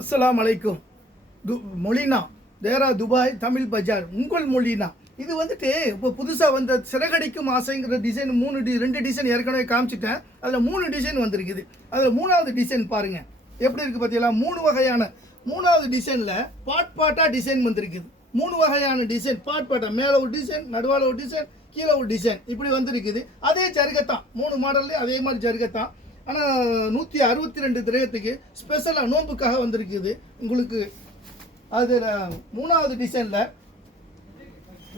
அஸ்ஸலாமு அலைக்கும். மொழினா தேரா துபாய் தமிழ் பஜார் உங்கள் மொழினா இது வந்துட்டு இப்போ புதுசாக வந்த சிறகடிக்கும் ஆசைங்கிற டிசைன் ரெண்டு டிசைன் ஏற்கனவே காமிச்சிட்டேன். அதில் 3 டிசைன் வந்திருக்குது. அதில் 3வது டிசைன் பாருங்கள் எப்படி இருக்குது பார்த்தீங்களா. 3 வகையான 3வது டிசைனில் பாட்டாக டிசைன் வந்திருக்குது. 3 வகையான டிசைன் பாட்டாக மேலே ஒரு டிசைன், நடுவால் ஒரு டிசைன், கீழே ஒரு டிசைன் இப்படி வந்திருக்குது. அதே ஜருகத்தான் 3 மாடல்லையும் அதே மாதிரி ஜருகத்தான். ஆனால் 162 திரகத்துக்கு ஸ்பெஷலாக நோம்புக்காக வந்திருக்குது உங்களுக்கு. அதில் 3வது டிசைனில்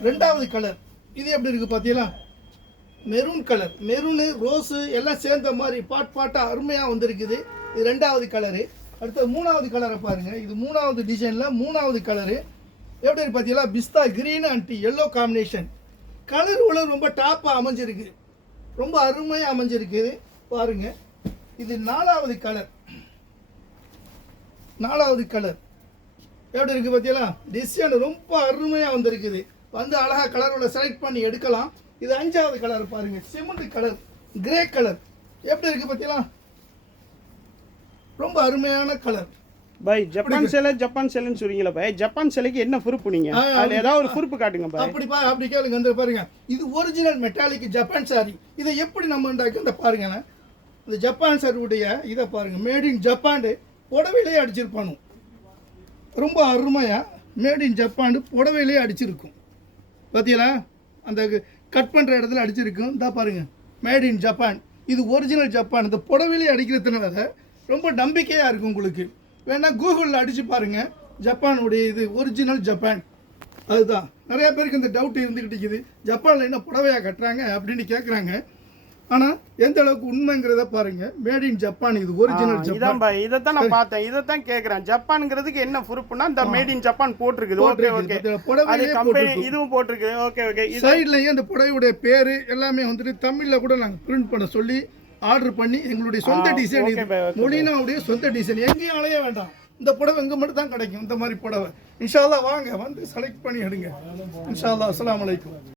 2வது கலர் இது எப்படி இருக்குது பார்த்தீங்களா. மெரூன் கலர், மெரூனு ரோஸு எல்லாம் சேர்ந்த மாதிரி பாட்டாக அருமையாக வந்திருக்குது. இது 2வது கலரு. அடுத்த 3வது கலரை பாருங்கள். இது 3வது டிசைனில் 3வது கலரு எப்படி இருக்குது பார்த்தீங்களா. பிஸ்தா green and yellow combination. Colour உள்ள ரொம்ப டாப்பாக அமைஞ்சிருக்கு, ரொம்ப அருமையாக அமைஞ்சிருக்குது பாருங்கள். இது 4வது கலர். 4வது கலர் எப்படி இருக்குது பார்த்தீங்களா. டிசைன் ரொம்ப அருமையாக வந்திருக்குது. வந்து அழகாக கலரோட செலக்ட் பண்ணி எடுக்கலாம். இது 5வது கலர் பாருங்கள். சிமெண்ட் கலர், கிரே கலர் எப்படி இருக்குது பார்த்தீங்களா. ரொம்ப அருமையான கலர். பை ஜப்பான் சேலைன்னு சொல்றீங்களா பை. ஜப்பான் சேலைக்கு என்ன பொறுப்பு நீங்க? அதுல ஏதாவது ஒரு பொறுப்பு காட்டுங்க பை. அப்படி கேளுங்க. வந்து பாருங்க, இது ஒரிஜினல் மெட்டாலிக் ஜப்பான் சாரி. இதை எப்படி நம்ம இந்த பாருங்க, இந்த ஜப்பான் சாரியுடைய இதை பாருங்க. மேட் இன் ஜப்பான் புடவையிலேயே அடிச்சிருப்பானு. ரொம்ப அருமையாக மேட் இன் ஜப்பான் புடவையிலேயே அடிச்சிருக்கும் பார்த்தீங்களா. அந்த கட் பண்ணுற இடத்துல அடிச்சிருக்கும். இந்த பாருங்க, மேட் இன் ஜப்பான். இது ஒரிஜினல் ஜப்பான். இந்த புடவையிலேயே அடிக்கிறதுனால ரொம்ப நம்பிக்கையாக இருக்கும் உங்களுக்கு. வேணால் கூகுளில் அடித்து பாருங்கள், ஜப்பானுடைய இது ஒரிஜினல் ஜப்பான். அதுதான் நிறையா பேருக்கு இந்த டவுட் இருந்துக்கிட்டு இருக்குது. ஜப்பானில் என்ன புடவையாக கட்டுறாங்க அப்படின்னு கேட்குறாங்க. ஆனால் எந்த அளவுக்கு உண்மைங்கிறத பாருங்கள். மேட் இன் ஜப்பான், இது ஒரிஜினல் ஜப்பான். இதைத்தான் நான் பார்த்தேன், இதைத்தான் கேட்குறேன். ஜப்பான்ங்கிறதுக்கு என்ன பொறுப்புனா இந்த மேட் இன் ஜப்பான் போட்டிருக்குது. ஓகே ஓகே, புடவை கம்பெனி இதுவும் போட்டிருக்குது. Okay okay. சைட்லையும் அந்த புடவையுடைய பேர் எல்லாமே வந்துட்டு தமிழில் கூட நாங்கள் பிரிண்ட் பண்ண சொல்லி ஆர்டர் பண்ணி எங்களுடைய சொந்த டிசைன், மொழினாவுடைய சொந்த டிசைன். எங்கேயும் அலைய வேண்டாம். இந்த புடவை எங்கே மட்டும் தான் கிடைக்கும் இந்த மாதிரி புடவை. இன்ஷா அல்லாஹ் வாங்க, வந்து செலக்ட் பண்ணி எடுங்க. இன்ஷா அல்லாஹ். அஸ்ஸலாமு அலைக்கும்.